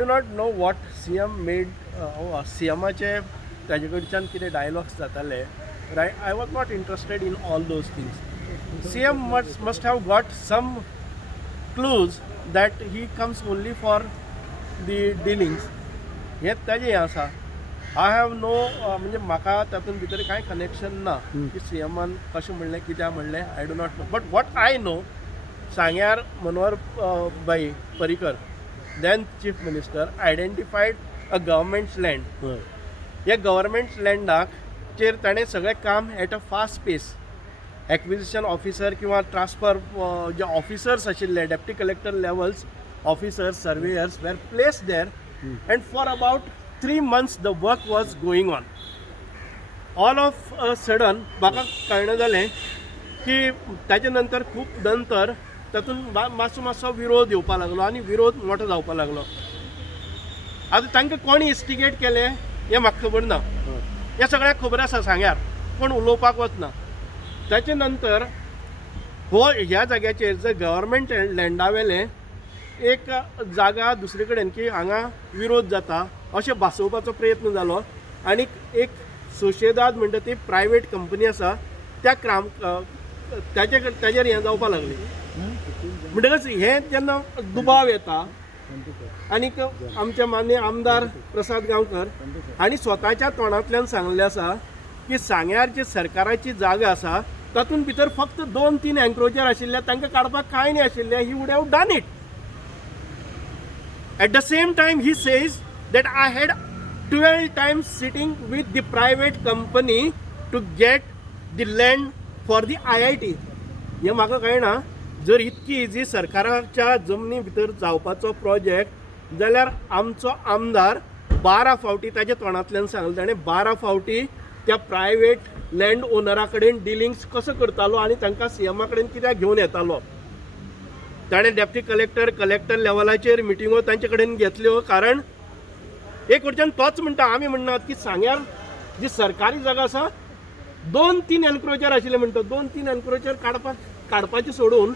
Do not know what CM made CMचे ताजे कडच्यान कितें डायलॉग्स जाताले right. I was not interested in all those things. CM must have got some clues that he comes only for the dealings. हेंच ताजें हें आसा. I have no म्हणजे म्हाका तातूंत भितर कांय कनेक्शन ना की CMन कशें म्हणलें कित्याक म्हणलें. I do not know. But what I know, सांग्यार मनोहर भाई Parrikar, then Chief Minister, identified a government's land. ह्या गव्हर्मेंट लँडाक चेर ताणें सगळें काम at a fast pace. Acquisition officer किंवा ट्रान्सफर जे ऑफिसर्स आशिल्ले deputy collector levels officers surveyors were place there and for about 3 months the work was going on. All of a sudden म्हाका कळना जालें की ताचे नंतर खूब नंतर तातूंत मातसो विरोध येवपाक लागलो आनी विरोध मोठो जावपाक लागलो. आतां तांकां कोण इन्स्टिगेट केलें हें म्हाका खबर ना. हें सगळ्यांक खबर आसा सांग्यार, कोण उलोवपाक वचना. ताचे नंतर ह्या जाग्याचेर जर गव्हर्मेंट लँडावेलें एक जागा दुसरे कडेन की हांगा विरोध जाता अशें भासोवपाचो प्रयत्न जालो आनी एक सोशेदाद म्हणटा ती प्रायवेट कंपनी आसा त्या ताजेर हें जावपाक लागलें. म्हणटकच हे जेन्ना दुबाव येता आनीक आमचे माननीय आमदार प्रसाद गांवकर हांणी स्वताच्या तोंडांतल्यान सांगलें आसा की सांग्यार जी सरकाराची जागा आसा तातूंत भितर फक्त 2-3 एन्क्रोचर आशिल्ले, तांकां काडपाक कांय न्ही आशिल्लें. He would have done it. At the same time he says that I had 12 times sitting with the private company to get the land for the IIT. हें म्हाका कळना. जर इतकी इजी सरकाराच्या जमनी भितर जावपाचो प्रोजेक्ट जाल्यार आमचो आमदार 12 फावटी ताच्या तोंडांतल्यान सांगलें. ताणें 12 फावटी त्या प्रायवेट लँड ओनरा कडेन डिलिंग्स कसो करतालो आनी तांकां CM कडेन कित्याक घेवन येतालो. ताणें डेप्टी कलेक्टर लेवलाचेर मिटिंगो तांचे कडेन घेतल्यो. कारण एक वटच्यान तोच म्हणटा, आमी म्हणनात की सांग्यार जी सरकारी जागा आसा 2-3 एन्क्रोचर आशिल्ले म्हणटा. 2-3 एन्क्रोचर काडपाचें सोडून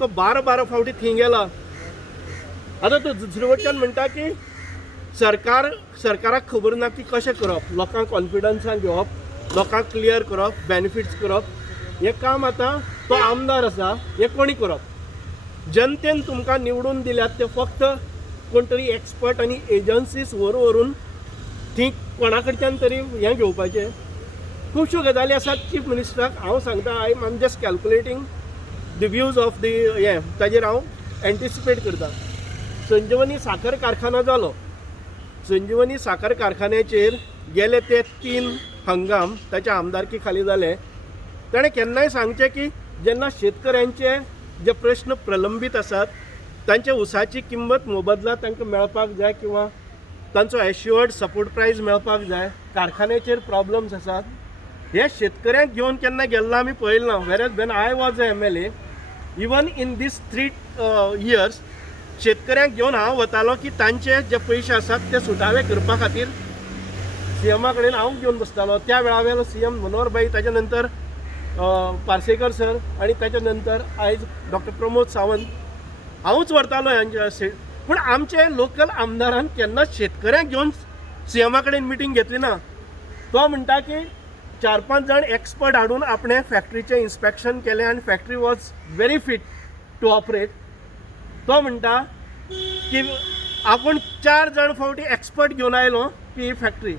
तो 12 फावटी थंय गेला. आतां तो दुसरे वटच्यान म्हणटा की सरकाराक खबर ना की कशें करप, लोकांक कॉन्फिडन्सान घेवप, लोकांक क्लियर करप, बेनिफिट्स करप. हें काम आतां तो आमदार आसा हें कोणी करप. जनतेन तुमकां निवडून दिल्यात ते फक्त कोण तरी एक्सपर्ट आनी एजन्सीज व्हरून थंय कोणा कडच्यान तरी हें घेवपाचें. खुबश्यो गजाली आसात. चीफ मिनिस्टराक हांव सांगता, I am just calculating the views of the हें ताजेर हांव एंटिसिपेट करता. संजीवनी साखर कारखाना जालो. संजीवनी साखर कारखान्याचेर गेले ते 3 हंगाम ताच्या आमदारकी खाली जाले. ताणें केन्नाय सांगचें की जेन्ना शेतकऱ्यांचे जे प्रश्न प्रलंबीत आसात तांच्या उसाची किंमत मोबदला तांकां मेळपाक जाय किंवा तांचो एश्युअर्ड सपोर्ट प्रायस मेळपाक जाय. कारखान्याचेर प्रॉब्लम्स आसात. हे शेतकऱ्यांक घेवन केन्ना गेल्लो आमी पळयलें ना. Whereas when I was a MLA, even in these 3 years शेतकऱ्यांक घेवन हांव वतालो की तांचे जे पयशे आसात ते सुटावे करपा खातीर CM कडेन हांव घेवन बसतालो. त्या वेळावेलो CM मनोहर भाई, ताच्या नंतर पार्सेकर सर आनी ताच्या नंतर आयज डॉक्टर प्रमोद सावंत हांवूच व्हरतालो ह्यांचे. पूण आमचे लोकल आमदारान केन्नाच शेतकऱ्यांक घेवन CM कडेन मिटींग घेतली ना. तो म्हणटा की 4-5 जण एक्सपर्ट हाडून आपणे फॅक्टरीचें इन्स्पेक्शन केलें आनी factory was very fit to operate. तो म्हणटा की आपूण 4 जण फावटी एक्सपर्ट घेवन आयलो की ही फॅक्टरी.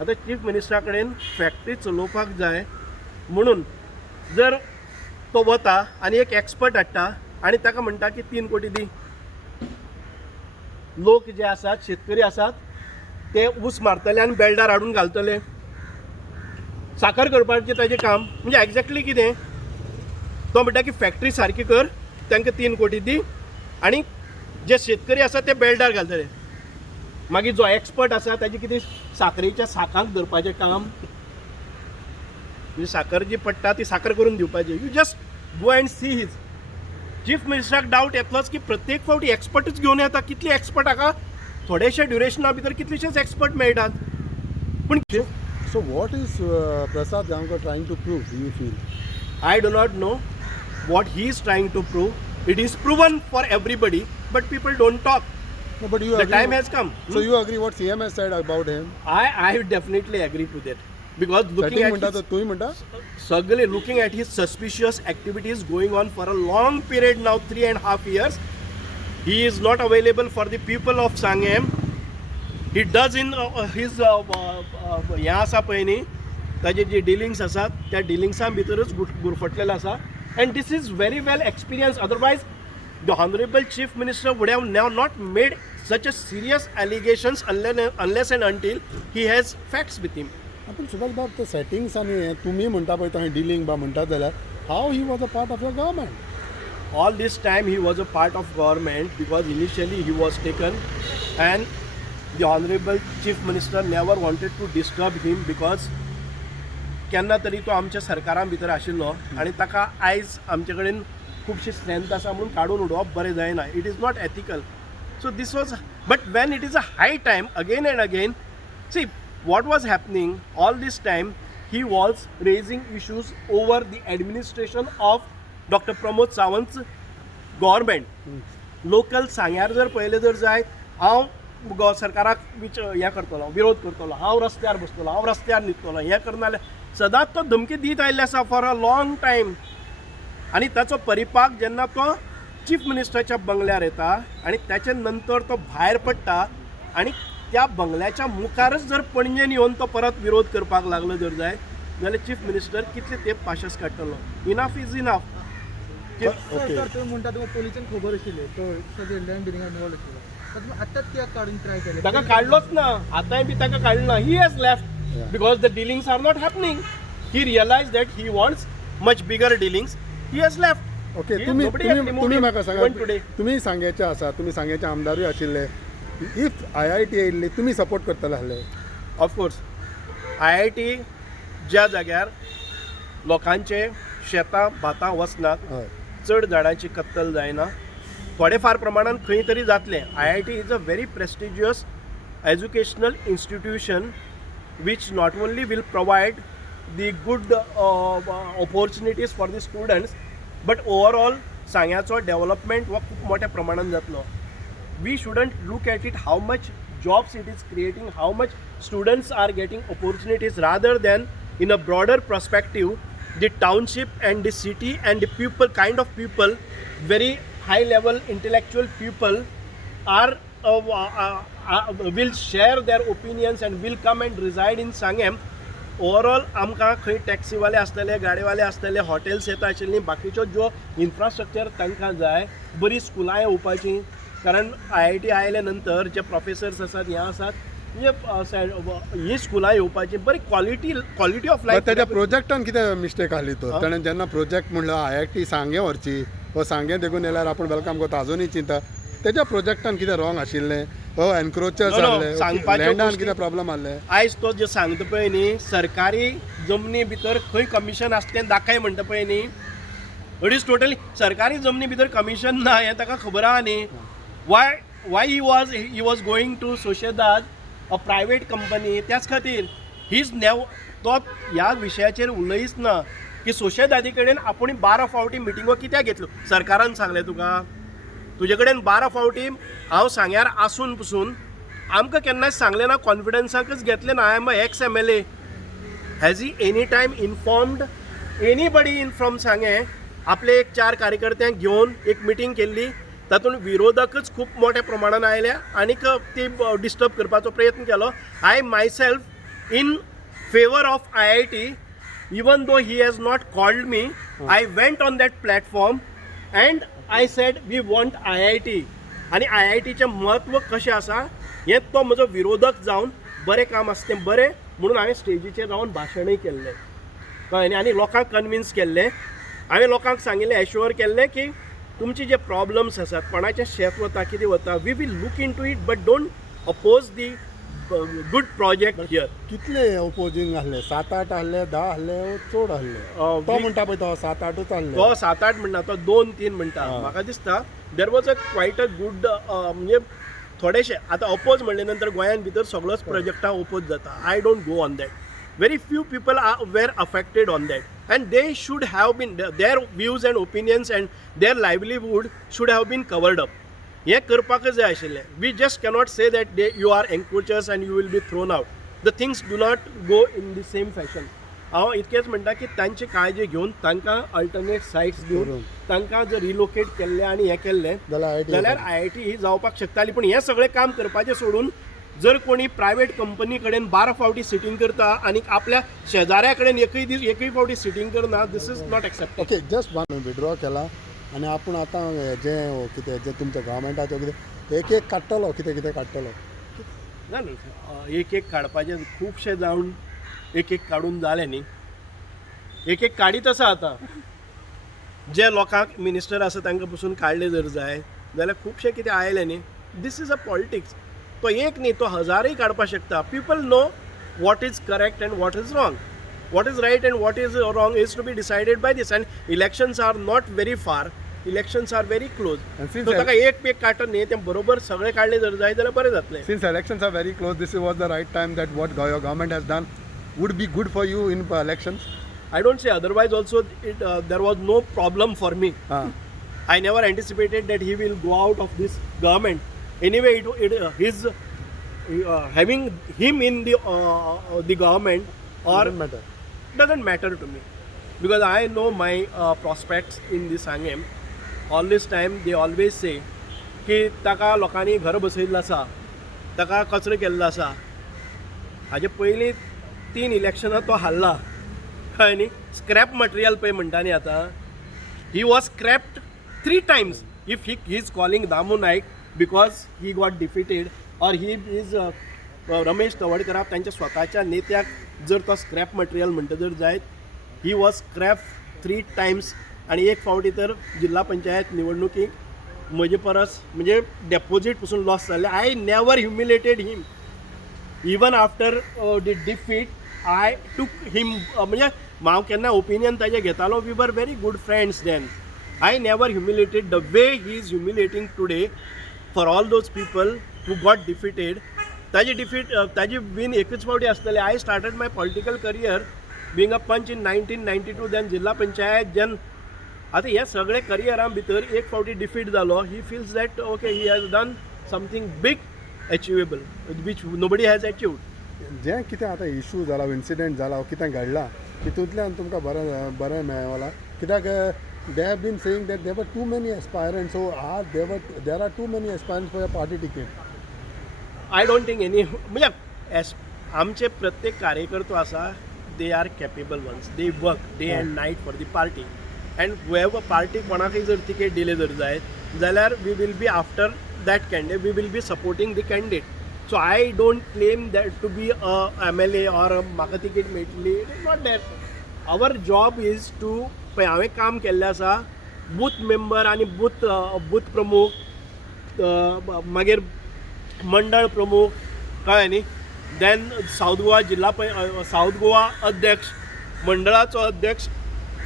आतां चीफ मिनिस्टरा कडेन फॅक्टरी चलोवपाक जाय म्हणून जर तो वता आनी एक एक्सपर्ट हाडटा आनी ताका म्हणटा की 3 कोटी दी. लोक जे आसात, शेतकरी आसात, ते ऊस मारतले आनी बेल्डार हाडून घालतले. साखर करपाचें ताजें काम म्हणजे एक्झॅक्टली कितें. तो म्हणटा की फॅक्टरी सारकी कर, तांकां 3 कोटी दी आनी जे शेतकरी आसा ते बेल्डार घालतले. मागीर जो एक्सपर्ट आसा ताजें कितें साखरेच्या साकांक धरपाचें काम, म्हणजे साखर जी पडटा ती साखर करून दिवपाची. You just go and see his. Chief मिनिस्टराक डावट येतलोच की प्रत्येक फावटी एक्सपर्टूच घेवन येता. कितले एक्सपर्ट हाका थोडेशे ड्युरेशना भितर कितलेशेच एक्सपर्ट मेळटात. पूण So what is Prasad Gamkar trying to prove, do you feel? I do not know what he is trying to prove. It is proven for everybody, but people don't talk. No, but you The agree, time has come. So you agree what CM has said about him? I definitely agree to that. Because looking Setting at म्हणटा his, तो तुम्ही म्हणटा Sagle, looking at his suspicious activities going on for a long period now, 3.5 years, he is not available for the people of Sangam. He does in his हें आसा पळय न्ही ताजे जे डिलिंग्स आसात त्या डिलिंग्सां भितरच गुरफटलेलो आसा and this is very well experienced. Otherwise the honorable chief minister would have now not made such a serious allegations unless and until he has facts with him. आपण सुभाष बाब ते सेटिंग्स आनी हें तुमी म्हणटा पळय तो डिलिंग बा म्हणटात जाल्यार हाव he was a part of your government. All this time he was a part of government because initially he was taken and the honorable chief minister never wanted to disturb him because केन्ना तरी तो आमच्या सरकारां भितर आशिल्लो आनी ताका आयज आमचे कडेन खुबशी स्ट्रेंथ आसा म्हणून काडून उडोवप बरें जायना. It is not ethical. So this was but when it is a high time again and again see what was happening all this time he was raising issues over the administration of doctor Pramod Sawant government. Local सांग्यार जर पळयलें जर जायत हांव सरकाराक हें करतलो विरोध करतलो, हांव रस्त्यार बसतलो, हांव रस्त्यार न्हिदतलो, हें करना जाल्यार सदांच तो धमकी दीत आयिल्लो आसा फॉर अ लाँग टायम. आनी ताचो परिपाक जेन्ना तो चीफ मिनिस्टराच्या बंगल्यार येता आनी त्याच्या नंतर तो भायर पडटा आनी त्या बंगल्याच्या मुखारच जर पणजेन येवन तो परत विरोध करपाक लागलो जर जाय जाल्यार चीफ मिनिस्टर कितले तेंप पाशस काडटलो. Enough is enough. सर तुम्ही म्हणटा तुमकां पोलिसांक खबर आशिल्ली तो सगळे लँड डिलिंगान इन्वॉल्व आशिल्लो, तर तुमी आतांच कित्याक काडून ट्राय केले? ताका काडलोच ना, आतांय बी ताका काडना. He has left because the dealings are not happening. He realized that he wants much bigger dealings. He has left. Okay He- तुम्ही nobody has तुम्ही removed तुम्ही him म्हाका even सांगा today. तुम्ही सांग्याचे आसा तुम्ही सांग्याचे आमदारूय आशिल्ले. इफ IIT येयल्ली तुमी सपोर्ट करतले आहले? Of course, IIT ज्या जाग्यार लोकांचे शेतां भातां वचनात, हय चड झाडांची कत्तल जायना, थोडे फार प्रमाणात खंय तरी जातलें. IIT is a very prestigious educational institution which not only will provide the good opportunities for the students but overall सांग्याचो डेव्हलपमेंट हो खूब मोठ्या प्रमाणात जातलो. We shouldn't look at it how much jobs it is creating, how much students are getting opportunities, rather than in a broader perspective the township and the city and the people, kind of people, very high level intellectual people are will share their opinions and will come and reside in Sangam. Overall आमकां खंय टॅक्सीवाले आसतले, गाडीवाले आसतले, hotels येता आशिल्लीं, बाकीच्यो ज्यो infrastructure तांकां जाय, बरी स्कुलां येवपाचीं, कारण IIT आयले नंतर जे प्रोफेसर्स आसात हे आसात ही स्कुलां येवपाची बरी क्वॉलिटी ऑफ लायफ. त्याच्या प्रोजेक्टान कितें मिस्टेक आसली तो ताणें जेन्ना प्रोजेक्ट म्हणलो IIT सांगे व्हरची वो सांगे देखून येल्यार आपण वेलकम करता अजुनूय चिंता तेज्या प्रोजेक्टान कितें रॉंग आशिल्लें हो एनक्रोचर्स आसले लँडान कितें प्रॉब्लम आसले. आयज तो जे सांगता पळय न्ही सरकारी जमनी भितर खंय कमिशन आसता तें दाखय म्हणटा पळय न्ही, इट इज टोटली सरकारी जमनी भितर कमिशन ना हें ताका खबर आहा न्ही. Why he was going to सोशेदाद अ प्रायवेट कंपनी. त्याच खातीर हीज तो ह्या विशयाचेर उलयच ना की सोशेदादी कडेन आपूण 12 फावटी मिटिंगो कित्याक घेतल्यो. सरकारान सांगलें तुका तुजे कडेन 12 फावटी हांव सांग्यार आसून पसून आमकां केन्नाच सांगलें ना, कॉन्फिडन्साकच घेतलें ना. I am ex MLA. Has he any time informed anybody in from Sanguem? आपले 1-4 कार्यकर्त्यांक घेवन एक मिटींग केल्ली, तातूंत विरोधकच खूब मोठ्या प्रमाणान आयल्या आनीक ती डिस्टर्ब करपाचो प्रयत्न केलो. I myself in favour of IIT, even though he has not called me, I went on that platform and I said we want IIT. आणि IITचें म्हत्व कशें आसा हें तो म्हजो विरोधक जावन बरें काम आसा तें बरें म्हणून हांवें स्टेजीचेर रावन भाशणूय केल्लें कळ्ळें न्ही. आनी लोकांक कन्विन्स केल्लें. हांवें लोकांक सांगिल्लें, एश्युअर केल्लें की तुमचे जे प्रॉब्लम्स आसात, कोणाचें शेत वता कितें वता, we will look into it but don't oppose the good project here. कितले ओपोजींग आसले? 7-8 आसले, 10 आसले, चड आसले? तो म्हणटा पळय तो 7-8च आसले. तो 7-8 म्हणटा, तो 2-3 म्हणटा. म्हाका दिसता there was a quiet a good म्हणजे थोडेशे आतां अपोज म्हणले नंतर गोंयान भितर सगळोच प्रोजेक्टाक अपोज जाता. I don't go on that. very few people were affected on that, and they should have been, their views and opinions and their livelihood should have been covered up. हे करपाकच जाय आशिल्लें. We just cannot say that you are encroachers and you will be thrown out. The things do not go in the same fashion. हांव इतकेंच म्हणटा की तांची काळजी घेवन तांकां अल्टरनेट सायट्स दिवन तांकां जर रिलोकेट केल्लें आनी हें केल्लें जाल्यार IIT ही जावपाक शकताली. पूण हें सगळें काम करपाचें सोडून जर कोणी प्रायवेट कंपनी कडेन 12 फावटी सिटींग करता आनी आपल्या शेजाऱ्या कडेन एकूय फावटी सिटींग करना, this is not acceptable. Okay, just one withdraw केला आनी आपूण आतां जें कितें जें तुमच्या गव्हर्मेंटाचें कितें एक एक काडटलो, कितें कितें काडटलो. ना एक एक काडपाचें खुबशें जावन एक एक काडून जालें न्ही. एक एक काडीत आसा आतां. जे लोकांक मिनिस्टर आसा तांकां पसून काडले जर जाय जाल्यार खुबशे कितें आयले न्ही. This is a politics. तो एक न्ही, तो हजारय काडपाक शकता. People know what is correct and what is wrong. What is right and what is wrong is to be decided by this. And elections are not very far. Elections are very close. So ताका एक Peck काडटा न्ही, तें बरोबर सगळे काडले जर जाय जाल्यार बरें जातलें. Since elections are very close, this was the right time that what your government has done would be good for you in elections. I don't say otherwise also there was no problem for me. I never anticipated that he will go out of this government. Anyway, his having him in the government or doesn't matter to me, because I know my prospects in the Sangam. All this time they always say की ताका लोकांनी घर बसयल्लो आसा, ताका कचरो केल्लो आसा. हाजे पयलीं 3 इलेक्शनां तो हारला कळ्ळें न्ही. स्क्रॅप मटेरियल पळय म्हणटा न्ही आतां, he was scrapped 3 times. If he is calling Damu Naik because he got defeated और ही इज रमेश तवडकराक तांच्या स्वताच्या नेत्याक जर तो स्क्रॅप मटेरियल म्हणटा जर जायत, ही वॉज स्क्रॅप 3 times. आणि एक फावटी तर जिल्हा पंचायत निवडणुकीक म्हजे परस म्हणजे डेपोजीट पसून लॉस जाल्ले. I never humiliated him. Even after the defeat I took him. म्हणजे हांव केन्ना ओपिनियन ताजें घेतालो. We were very good friends then. I never humiliated the way he is humiliating today for all those people who got defeated. ताजी वीन एकूच फावटी आसतले. I started my political career being a panch in 1992. Then जिल्हा पंचायत. जेन आतां हे सगळे करियरा भितर एक फावटी डिफीट जालो. He feels that okay he has done something big achievable which nobody has achieved. जें कितें आतां इशू जाला, इन्सिडेंट जाला, कितें घडलां, तितूंतल्यान तुमकां बरें मेळ्ळां. कित्याक they have been saying that there were too many aspirants. So there are too many aspirants for your party ticket. I don't think any. म्हणजे आमचे प्रत्येक कार्यकर्तो आसा, they are capable ones. They work day and night for the party. And whoever party कोणाकय जर ticket दिले जर जायत जाल्यार we will be after that candidate. We will be supporting the candidate. So I don't claim that to be a MLA or म्हाका ticket मेळटली. It is not that. Our job is to पळय हांवें काम केल्लें आसा. Booth member आनी booth प्रमुख, मागीर मंडळ प्रमुख कळ्ळें न्ही. Then south Goa south Goa अध्यक्ष, मंडळाचो अध्यक्ष,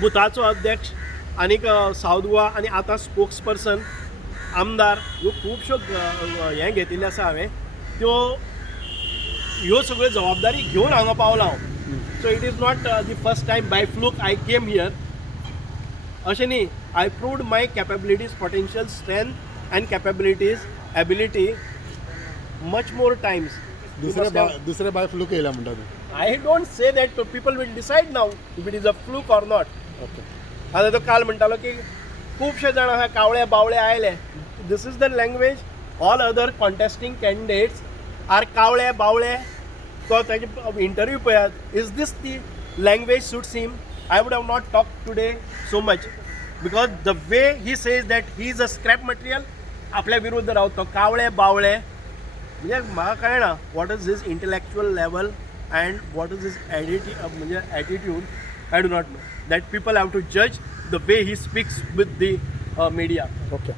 बुथाचो अध्यक्ष, आनीक साऊथ गोवा आनी आतां स्पोक्स पर्सन, आमदार, ह्यो खुबश्यो हें घेतिल्ले आसा हांवें. ह्यो सगळ्यो जबाबदारी घेवन हांगा पावला हांव. So it is not the first time by fluke I came here अशें न्ही. I proved my capabilities, potential strength and capabilities, ability much more times. दुसरे बाय फ्लूक येयला म्हणटा तूं. I don't say that people will decide now if it is a fluke or not. Okay. आता तो काल म्हणटालो की खुबशे जाण आहा कावळे बावळे आयले. This is the language. All other contesting candidates are कावळे बावळे. तो ताजे इंटरव्यू पळयात. Is this the language suits him? I would have not talk today so much because the way he says that he is a scrap material. आपल्या विरुद्ध रावतो कावळे बावळे. म्हणजे म्हाका कळना what is his intellectual level and what is his म्हणजे attitude. I do not know. That people have to जज the way he speaks with the media. Okay.